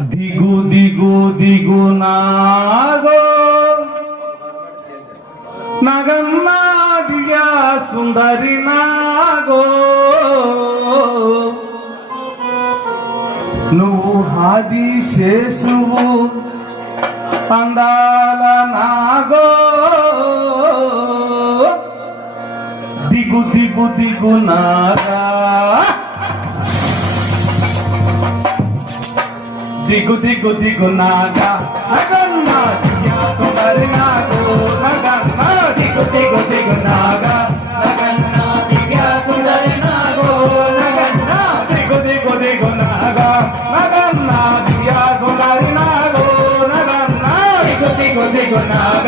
దిగు దిగు దిగు నాగో. నగన్నాడియా సుందరి నాగో. నువ్వు హాది శేషువు అందాల నాగో. దిగు దిగు దిగు నాగా దిగు దిగు దిగు నాగా నగన్నా దివ్యా సుందరి నాగో నగన్న దిగు దిగు దిగు నాగా నగన్న దివ్యా సుందరి నాగో నగన్న దిగు దిగు దిగు నాగా నగన్న దివ్యా సుందరి నాగో నగన్న దిగు దిగు దిగు నాగా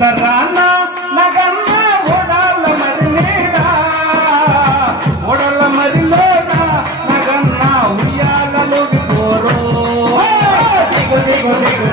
ఉత్తరాన నగన్న ఓడాల మరి మీద ఓడల మరిలోన నగన్న ఉయ్యాలలో దిగు దిగు.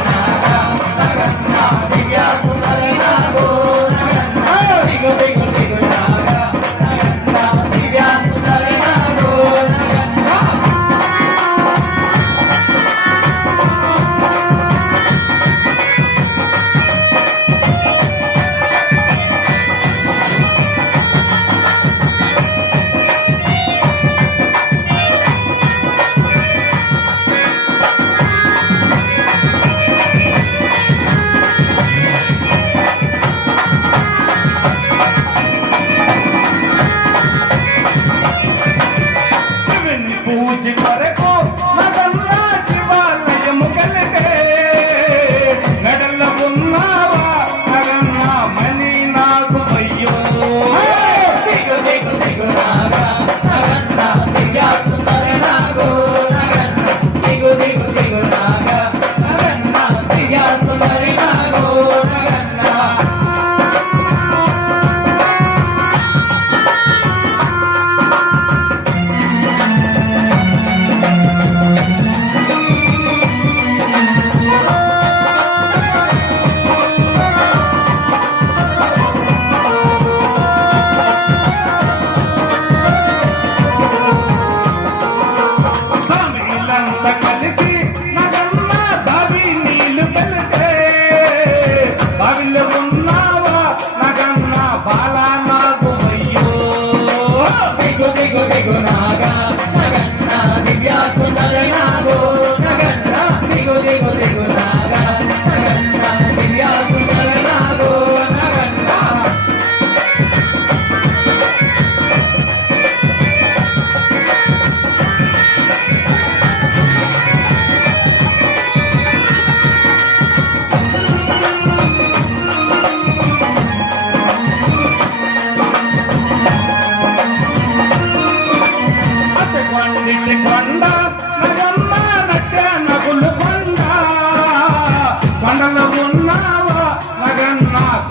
my mind.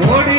ஓடி